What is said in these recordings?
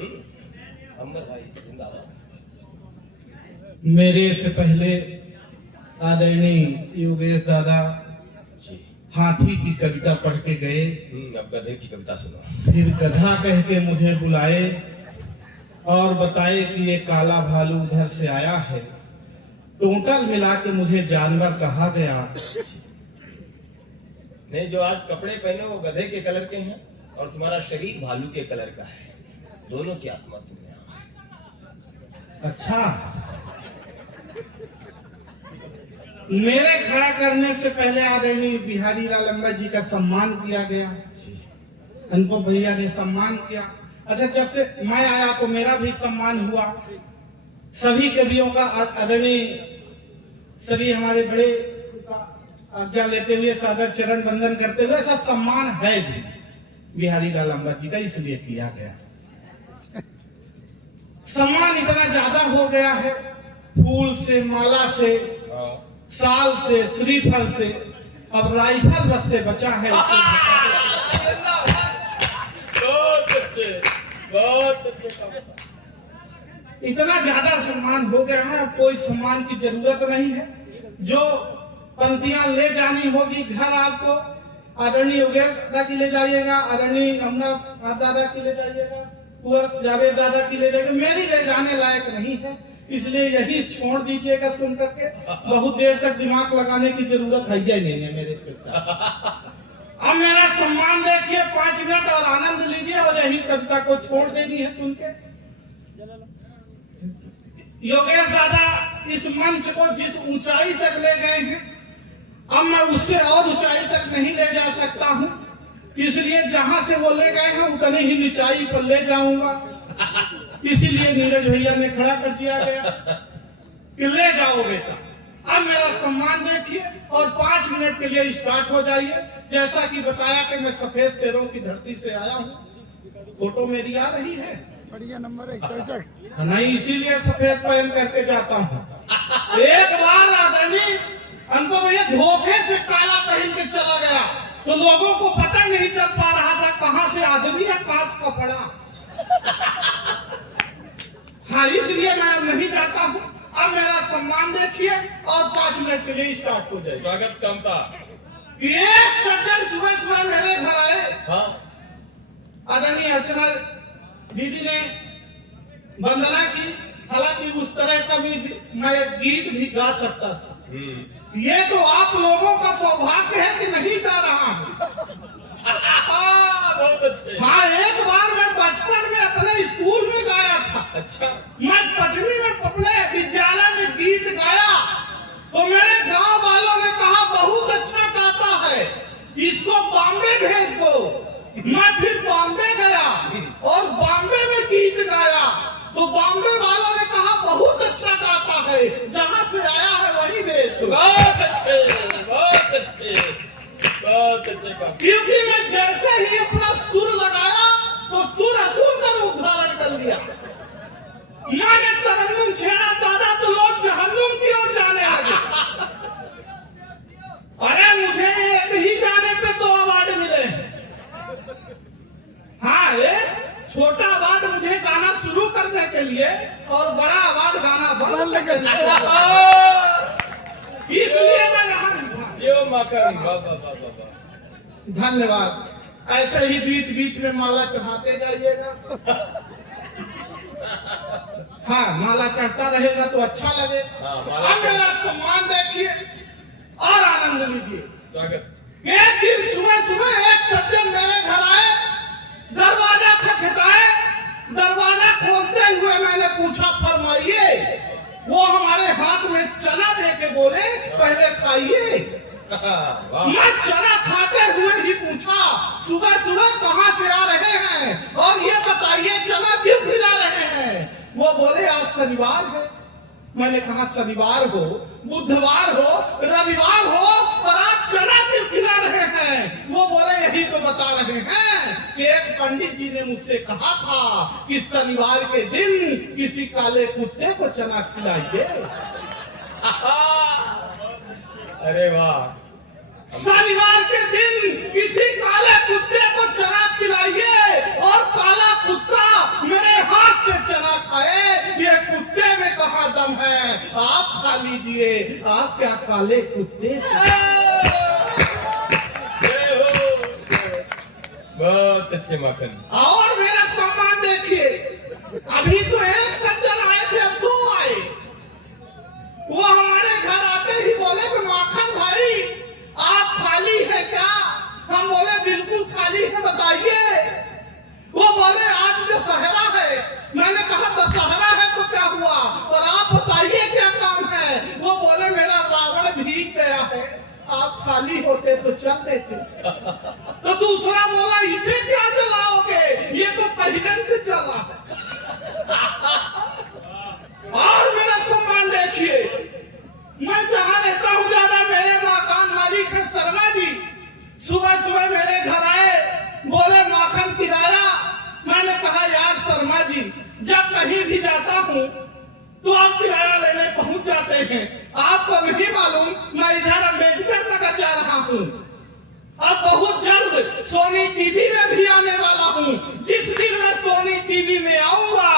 अंबर भाई जिंदाबाद। मेरे से पहले आदरणीय योगेश दादा जी। हाथी की कविता पढ़ के गए, अब गधे की कविता सुनो। फिर गधा कह के मुझे बुलाए और बताए कि ये काला भालू उधर से आया है। टोटल मिला के मुझे जानवर कहा गया। नहीं, जो आज कपड़े पहने वो गधे के कलर के हैं और तुम्हारा शरीर भालू के कलर का है। दोनों की आत्मा तुम्हें। अच्छा, मेरे खड़ा करने से पहले आदरणीय बिहारी लाल लंबा जी का सम्मान किया गया। अनुपम भैया ने सम्मान किया। अच्छा, जब से मैं आया तो मेरा भी सम्मान हुआ। सभी कवियों का आदरणीय सभी हमारे बड़े आज्ञा लेते हुए सादर चरण वंदन करते हुए अच्छा सम्मान है भी बिहारी लाल लंबा जी का, इसलिए किया गया। सम्मान इतना ज्यादा हो गया है, फूल से, माला से, साल से, श्रीफल से, अब राइफल बस से बचा है। इतना ज्यादा सम्मान हो गया है, अब कोई सम्मान की जरूरत नहीं है। जो पंक्तियां ले जानी होगी घर आपको, आदरणीय योगेश दादा की ले जाइएगा, आदरणीय अमना दादा की ले जाइएगा, कुंवर जावेद दादा की ले जाइएगा। मेरी ले जाने लायक नहीं है, इसलिए यही छोड़ दीजिएगा सुन करके। बहुत देर तक दिमाग लगाने की जरूरत है ही नहीं है मेरे पिता। अब मेरा सम्मान देखिए, 5 मिनट और आनंद लीजिए और यही कविता को छोड़ देनी है सुन के। योगेश दादा इस मंच को जिस ऊंचाई तक ले गए हैं, अब मैं उससे और ऊंचाई तक नहीं ले जा सकता हूँ, इसलिए जहां से वो ले गए हैं उतनी ही ऊंचाई पर ले जाऊंगा। इसीलिए नीरज भैया ने खड़ा कर दिया गया कि ले जाओ बेटा। अब मेरा सम्मान देखिए और 5 मिनट के लिए स्टार्ट हो जाइए। जैसा कि बताया कि मैं सफेद शेरों की धरती से आया हूँ। फोटो मेरी आ रही है, बढ़िया नंबर है। नहीं, इसीलिए सफेद पहन करके जाता हूँ। एक बार आदरणीय अनुपम भैया धोखे से काला पहन के चला गया तो लोगों को पता नहीं चल पा रहा था कहाँ से आदमी या कांच का पड़ा। हाँ, इसलिए मैं नहीं जाता हूँ। अब मेरा सम्मान देखिए और 5 मिनट के लिए स्टार्ट हो जाए। स्वागत कमता। एक सज्जन सुबह सुबह मेरे घर आए। हाँ। आदरणीय अर्चना दीदी ने वंदना की। हालांकि उस तरह का भी मैं गीत भी गा सकता था। ये तो आप लोगों का सौभाग्य है कि नहीं गा रहा हूँ। बहुत अच्छे। हाँ, एक बार मैं बचपन में अपने स्कूल में गाया था। अच्छा। मैं 5वीं में अपने विद्यालय में गीत गाया तो मेरे गांव वालों ने कहा बहुत अच्छा गाता है, इसको बॉम्बे भेज दो। मैं फिर बॉम्बे गया और बॉम्बे में गीत गाया तो बॉम्बे वालों ने कहा बहुत अच्छा गाता है, जहाँ से आया है वही भेज दो। बहुत अच्छे, बहुत अच्छे, बहुत अच्छे। क्योंकि मैं जैसे ही अपना सुर लगाया तो सुर असुर का रूप धारण कर लिया। मैंने तरन्नुम छेड़ा दादा तो लोग जहन्नुम की ओर जाने लगे। अरे मुझे एक ही गाने पे 2 अवार्ड मिले। हाँ, एक छोटा अवार्ड मुझे गाना शुरू करने के लिए और बड़ा अवार्ड गाना बंद करने के लिए। इसलिए मैं यहाँ धन्यवाद। ऐसे ही बीच बीच में माला चढ़ाते जाइएगा। हाँ, माला चढ़ता रहेगा तो अच्छा लगेगा। अब मेरा सम्मान देखिए और आनंद लीजिए। एक दिन सुबह सुबह एक सज्जन मेरे घर आए, दरवाजा खटखटाए। दरवाजा खोलते हुए मैंने पूछा फरमाइए। वो हमारे हाथ में चना दे के बोले पहले खाइए। मैं चना खाते हुए ही पूछा सुबह सुबह कहाँ से आ रहे हैं और ये बताइए चना क्यों खिला रहे हैं। वो बोले आज शनिवार है। मैंने कहा शनिवार हो, बुधवार हो, रविवार हो और आप चना क्यों खिला रहे हैं। वो बोले यही तो बता रहे हैं कि एक पंडित जी ने मुझसे कहा था कि शनिवार के दिन किसी काले कुत्ते को चना खिलाइए। अरे वाह। शनिवार के दिन किसी काले कुत्ते को चना खिलाइए और काला कुत्ता मेरे खत्म है, आप खा लीजिए, आप क्या काले कुत्ते से। बहुत अच्छे माखन। और मेरा सम्मान देखिए, अभी तो एक सज्जन आए थे, अब 2 आए। वो हमारे घर आते ही बोले कि माखन भाई आप खाली है क्या? हम बोले बिल्कुल खाली है, बताइए। वो बोले आज दशहरा है। मैंने कहा दशहरा है तो क्या हुआ, और आप बताइए क्या काम है? वो बोले मेरा रावण भीग गया है, आप खाली होते तो चल देते। तो दूसरा बोला इसे क्या जलाओगे, ये तो पहले से चला है। और मेरा सम्मान देखिए, मैं जहां रहता हूं ज्यादा, मेरे मकान मालिक है शर्मा जी। सुबह सुबह मेरे घर आए, बोले माखन किराया। मैंने कहा यार शर्मा जी, जब कहीं भी जाता हूं तो आप किराया लेने पहुंच जाते हैं, आपको नहीं मालूम मैं इधर अम्बेडकर नगर जा रहा हूं। अब बहुत जल्द सोनी टीवी में भी आने वाला हूं। जिस दिन मैं सोनी टीवी में आऊंगा,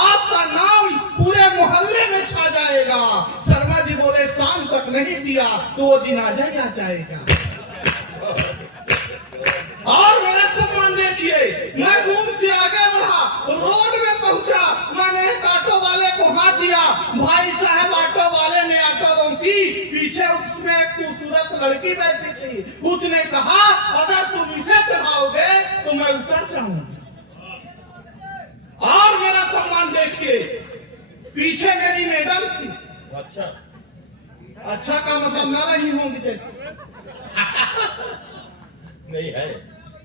आपका नाम पूरे मोहल्ले में छा जाएगा। शर्मा जी बोले शाम तक नहीं दिया तो वो दिन आ जाएगा। और मेरा सम्मान देखिए, मैं रूम से आगे बढ़ा, रोड में पहुंचा, मैंने एक ऑटो वाले को हाथ दिया। भाई साहब ऑटो वाले ने ऑटो रोकी, पीछे उसमें एक खूबसूरत लड़की बैठी थी। उसने कहा अगर तुम इसे चढ़ाओगे तो मैं उतर जाऊंगी। और मेरा सम्मान देखिए, पीछे मेरी मैडम थी। अच्छा का मतलब न रही होंगी जैसे नहीं है।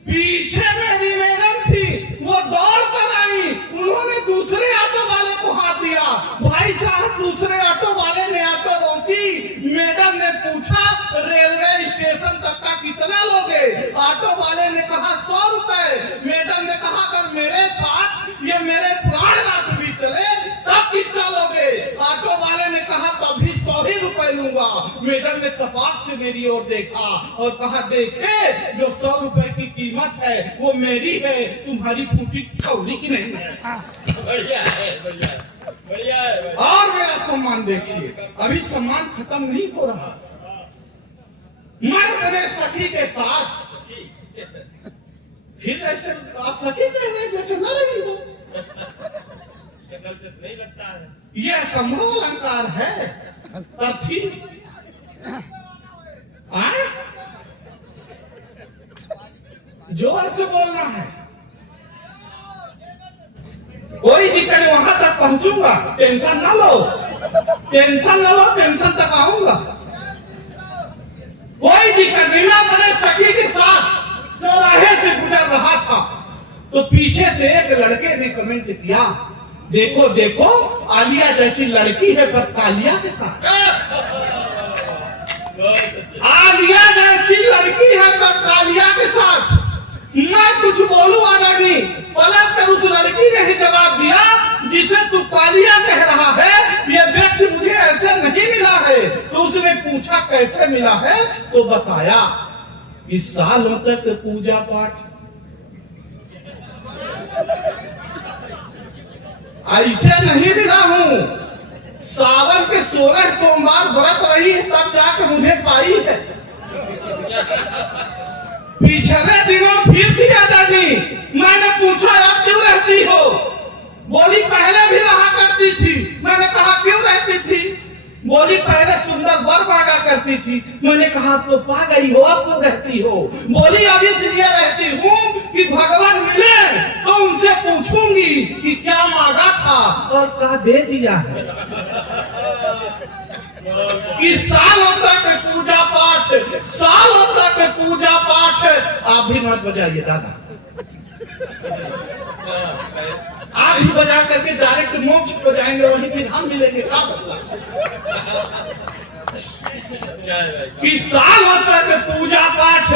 पीछे मेरी मैडम थी, वो दौड़ कर आई, उन्होंने दूसरे ऑटो वाले को हाथ दिया। भाई साहब दूसरे ऑटो वाले ने ऑटो रोकी, मैडम ने पूछा रेलवे स्टेशन तक का कितना लोगे? ऑटो वाले ने कहा 100 रुपए। मैडम ने कहा अगर मेरे साथ ये मेरे प्राणनाथ भी चले तब कितना लोगे? ऑटो वाले ने कहा तभी 100 ही रुपए लूंगा। मैडम ने तपाक से मेरी ओर देखा और कहा देखे जो 100 रुपए की कीमत है वो मेरी है, तुम्हारी फूटी कौड़ी की नहीं है। बढ़िया है, बढ़िया है, बढ़िया है। और मेरा सम्मान देखिए, अभी सम्मान खत्म नहीं हो रहा। मैं मेरे सखी के साथ फिर ऐसे आप सखी कह रहे जैसे न रही हो, शक्ल से नहीं लगता है। यह संभव अलंकार है पर ठीक आए जोर से बोलना है। कोई दिक्कत नहीं, वहां तक पहुंचूंगा, टेंशन ना लो, टेंशन तक आऊंगा, कोई दिक्कत नहीं। मैं अपने सखी के साथ चौराहे से गुजर रहा था तो पीछे से एक लड़के ने कमेंट किया, देखो देखो आलिया जैसी लड़की है पर कालिया के साथ। आलिया जैसी लड़की है पर कालिया के साथ। मैं कुछ बोलूं आगे नहीं, पलट कर उस लड़की ने ही जवाब दिया जिसे तू कालिया कह रहा है ये व्यक्ति मुझे ऐसे नहीं मिला है। तो उसने पूछा कैसे मिला है, तो बताया इस सालों तक पूजा पाठ ऐसे नहीं मिला हूँ। सावन के 16 सोमवार व्रत रही है तब जाके मुझे पाई है। पिछले दिनों फिर थी आजादी, मैंने पूछा आप क्यों रहती हो? बोली पहले भी रहा करती थी। मैंने कहा क्यों रहती थी? बोली पहले सुंदर वर मांगा करती थी। मैंने कहा तो पा गई हो, अब क्यों रहती हो? बोली अब इसलिए रहती हूँ कि भगवान मिले तो उनसे पूछूंगी कि क्या मांगा था और क्या दे दिया है। कि सालों तक पूजा पाठ, सालों तक पूजा पाठ। आप भी मत बजाइए दादा, आप ही बजा करके डायरेक्ट मोक्ष को जाएंगे, वहीं विधान मिलेंगे। कि सालों तक पूजा पाठ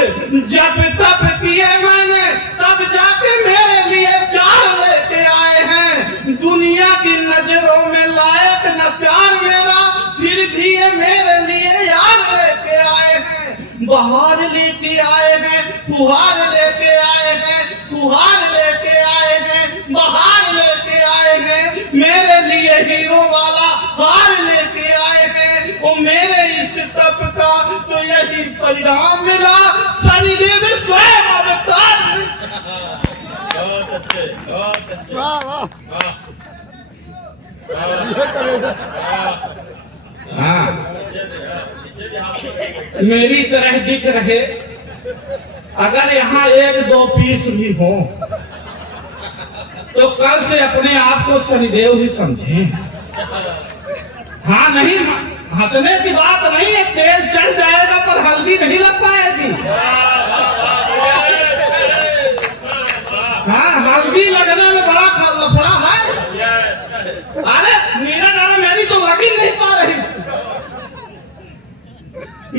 जब तब किए मैंने तब जाके मेरे लिए प्यार लेके आए हैं। दुनिया की नजरों में लायक न प्यार मेरा, फिर भी ये मेरे लिए यार लेके आए हैं। बहार लेके आए हैं, फुहार लेके आए हैं, फुहार लेके आए हैं, बहार लेके आए हैं। मेरे लिए हीरो वाला हार परिणाम मिला, शनिदेव स्वयं अवतार। बहुत अच्छे, बहुत अच्छे। वाह वाह वाह, ये करे से। हाँ, पीछे भी हाथ में। मेरी तरह दिख रहे, अगर यहाँ 1-2 पीस भी हो तो कल से अपने आप को शनिदेव ही समझे। हाँ, नहीं हंसने की बात नहीं है, तेल चढ़ जाएगा पर हल्दी नहीं लग पाएगी। हाँ, हल्दी लगने में बड़ा लफड़ा है। अरे मीरा नाना मेरी तो लगी नहीं पा रही थी।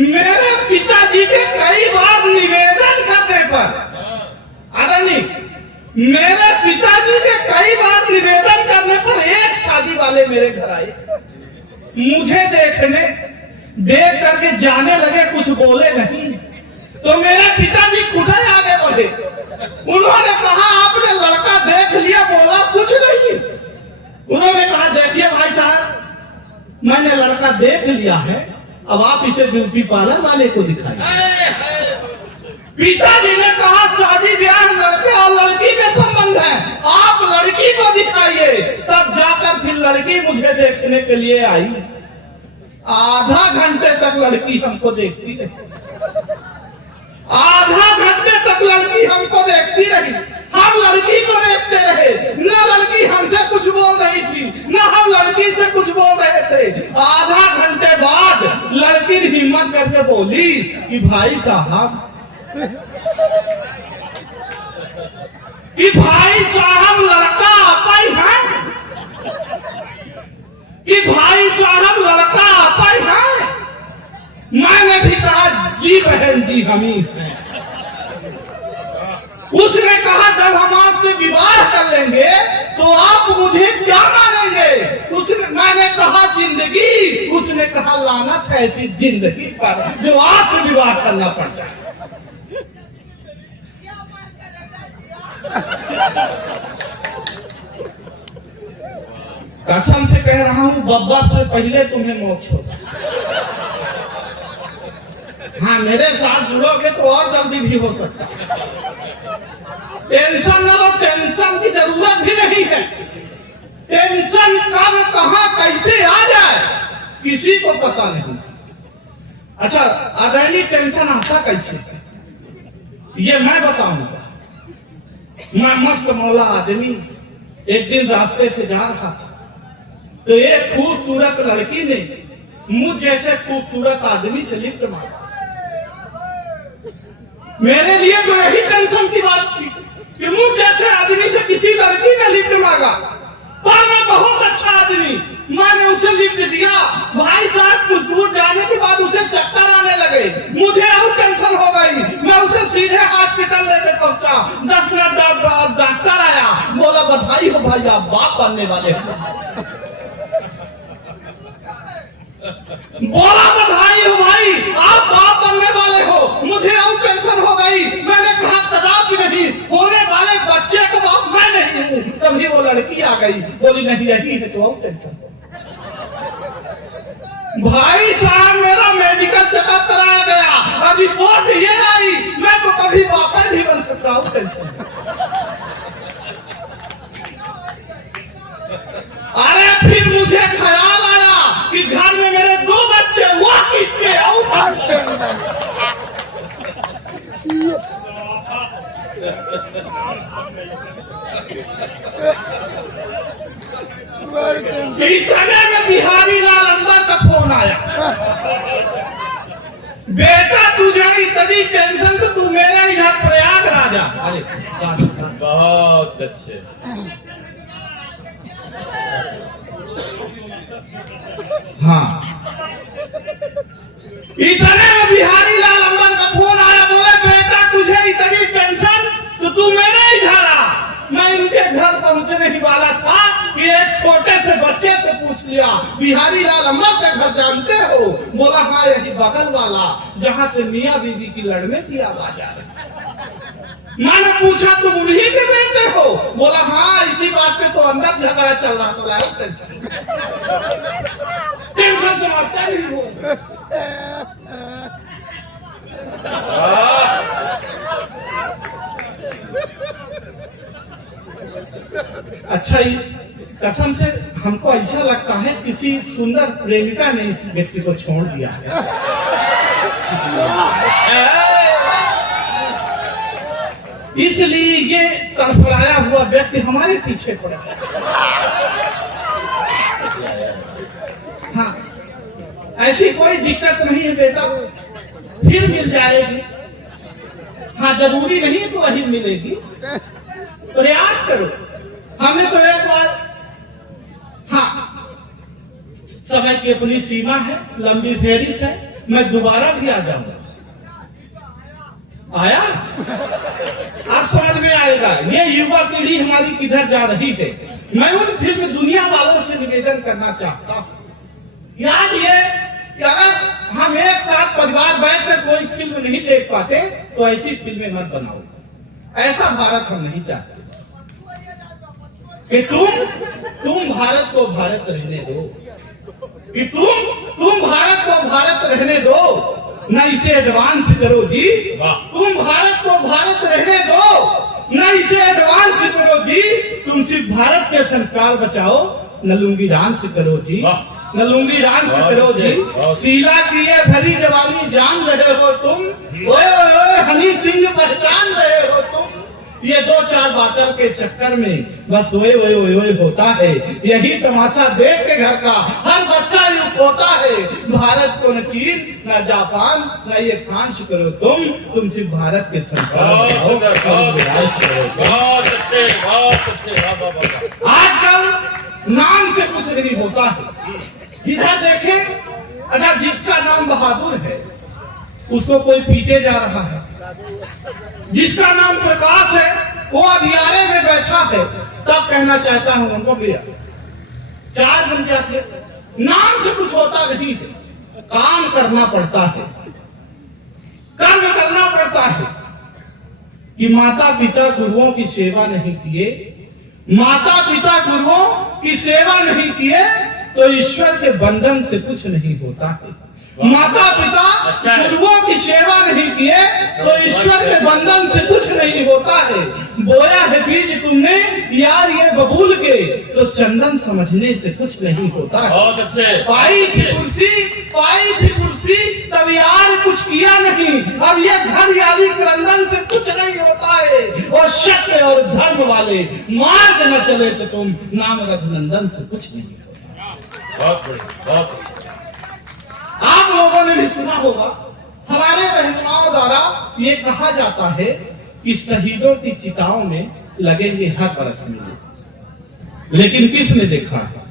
मेरे पिताजी के कई बार निवेदन करने पर, अरे नहीं, मेरे पिताजी के कई बार निवेदन करने पर एक शादी वाले मेरे घर आए, मुझे देख करके जाने लगे, कुछ बोले नहीं। तो मेरे पिताजी खुद ही आगे बढ़े, उन्होंने कहा आपने लड़का देख लिया? बोला कुछ नहीं। उन्होंने कहा देखिए भाई साहब, मैंने लड़का देख लिया है, अब आप इसे ब्यूटी पार्लर वाले को दिखाइए। पिताजी ने कहा शादी ब्याह लड़के और लड़की के संबंध है, आप लड़की को दिखाइए। तब जाकर फिर लड़की मुझे देखने के लिए आई। आधा घंटे तक लड़की हमको देखती रही, आधा घंटे तक लड़की हमको देखती रही। हम लड़की को देखते रहे, न लड़की हमसे कुछ बोल रही थी, न हम लड़की से कुछ बोल रहे थे। आधा घंटे बाद लड़की ने हिम्मत करके बोली कि भाई साहब, लड़का आता ही है, कि भाई साहब लड़का आता ही है। मैंने भी कहा जी बहन जी हम ही हैं। उसने कहा जब हम आपसे विवाह कर लेंगे तो आप मुझे क्या मानेंगे? मैंने कहा जिंदगी। उसने कहा लानत है ऐसी जिंदगी पर जो आपसे विवाह करना पड़ता है। कसम से कह रहा हूँ, बब्बा से पहले तुम्हें मोक्ष होगा। हाँ, मेरे साथ जुड़ोगे तो और जल्दी भी हो सकता है। टेंशन न लो, टेंशन की जरूरत भी नहीं है। टेंशन कब कहाँ कैसे आ जाए किसी को पता नहीं। अच्छा, अदैनी टेंशन आता कैसे है ये मैं बताऊंगा। मैं मस्त मौला आदमी एक दिन रास्ते से जा रहा था, तो एक खूबसूरत लड़की ने मुझ जैसे खूबसूरत आदमी से लिफ्ट मांगा। मेरे लिए तो यही टेंशन की बात थी कि मुझ जैसे आदमी से किसी लड़की ने लिफ्ट मांगा, पर मैं बहुत अच्छा आदमी, मैंने उसे लिफ्ट दिया। भाई साहब कुछ दूर जाने के बाद उसे चक्कर आने लगे, मुझे और टेंशन हो गई। मैं उसे सीधे हॉस्पिटल लेकर पहुंचा। 10 मिनट बाद डॉक्टर आया, बोला बधाई हो भाई, आप बाप बनने वाले हो। बोला बधाई हो भाई, आप बाप बनने वाले हो। मुझे और टेंशन हो गई। मैंने कहा कदापि नहीं, होने वाले बच्चे का बाप मैं नहीं हूँ। तभी वो लड़की आ गई, बोली नहीं यही है तो और टेंशन। भाई साहब मेरा मेडिकल चेकअप कराया गया, अब रिपोर्ट ये आई, मैं तो कभी बाप नहीं बन सकता हूँ। टेंशन। अरे फिर मुझे ख्याल आया कि घर में मेरे 2 बच्चे, वो किसके इतने में बिहारी लाल अंदर का फोन आया। बेटा तुझे इतनी टेंशन तो तू मेरे इधर प्रयागराज आ। अरे बहुत अच्छे। हाँ, इतने में बिहारी लाल अंबर का फोन आया, बोले बेटा तुझे इतनी टेंशन तो तू मेरे इधर आ। मैं इनके घर पहुंचने ही वाला था कि एक छोटे से बच्चे से पूछ लिया, बिहारी लाल अंबर का घर जानते हो? बोला हाँ, यही बगल वाला, जहाँ से मियाँ बीवी की लड़ने की आवाज आ रही। मैंने पूछा तुम उन्हीं के बेटे हो? बोला हाँ, इसी बात पे तो अंदर झगड़ा चल रहा है। टेंशन से मरता नहीं हो। अच्छा, ये कसम से हमको ऐसा लगता है किसी सुंदर प्रेमिका ने इस व्यक्ति को छोड़ दिया है। इसलिए ये तड़फड़ाया हुआ व्यक्ति हमारे पीछे पड़ा है। हाँ, ऐसी कोई दिक्कत नहीं है बेटा, फिर मिल जाएगी। हाँ, जरूरी नहीं है तो वही मिलेगी, प्रयास करो। हमें तो एक बार, हाँ, समय की अपनी सीमा है, लंबी फेरिश है, मैं दोबारा भी आ जाऊंगा। आया? आप समझ में आएगा ये युवा पीढ़ी हमारी किधर जा रही है। मैं उन फिल्म दुनिया वालों से निवेदन करना चाहता हूँ, याद ये कि अगर हम एक साथ परिवार बैठकर कोई फिल्म नहीं देख पाते तो ऐसी फिल्में मत बनाओ। ऐसा भारत हम नहीं चाहते कि तुम भारत को भारत रहने दो, कि तुम भारत को भारत रहने दो, न इसे एडवांस करो जी। तुम भारत को भारत रहने दो, न इसे एडवांस करो जी। तुम सिर्फ भारत के संस्कार बचाओ, न लुंगी डांस करो जी, न लुंगी डांस करो जी। शीला की ये भरी जवानी जान रहे हो तुम, ओए ओए हनी सिंह पहचान रहे हो तुम। ये दो चार बातों के चक्कर में बस ओए ओए ओए ओए होता है। यही तमाशा देख के घर का हर बच्चा यूं होता है। भारत को न चीन न जापान न ये फ्रांस करो तुम सिर्फ भारत के संस्कार। आजकल नाम से कुछ नहीं होता है। इधर देखें, अच्छा, जिसका नाम बहादुर है उसको कोई पीटे जा रहा है, जिसका नाम प्रकाश है वो अधियारे में बैठा है। तब कहना चाहता हूं उनको भैया, चार बन जाते, नाम से कुछ होता नहीं है, काम करना पड़ता है, कर्म करना पड़ता है। कि माता पिता गुरुओं की सेवा नहीं किए, माता पिता गुरुओं की सेवा नहीं किए तो ईश्वर के बंधन से कुछ नहीं होता है। माता पिता गुरुओं की सेवा नहीं किए तो ईश्वर के बंधन से कुछ नहीं होता है। बोया है बीज तुमने यार ये बबूल के, तो चंदन समझने से कुछ नहीं होता है। बहुत अच्छे। पाई थी कुर्सी तब यार कुछ किया नहीं, अब ये घर यारी क्रंदन से कुछ नहीं होता है। और सत्य और धर्म वाले मार्ग न चले तो तुम नाम रघुनंदन से कुछ नहीं होता। बहुत बढ़िया। आप लोगों ने भी सुना होगा, हमारे रहनुमाओं द्वारा ये कहा जाता है कि शहीदों की चिताओं में लगेंगे हर बरस में। लेकिन किसने देखा है?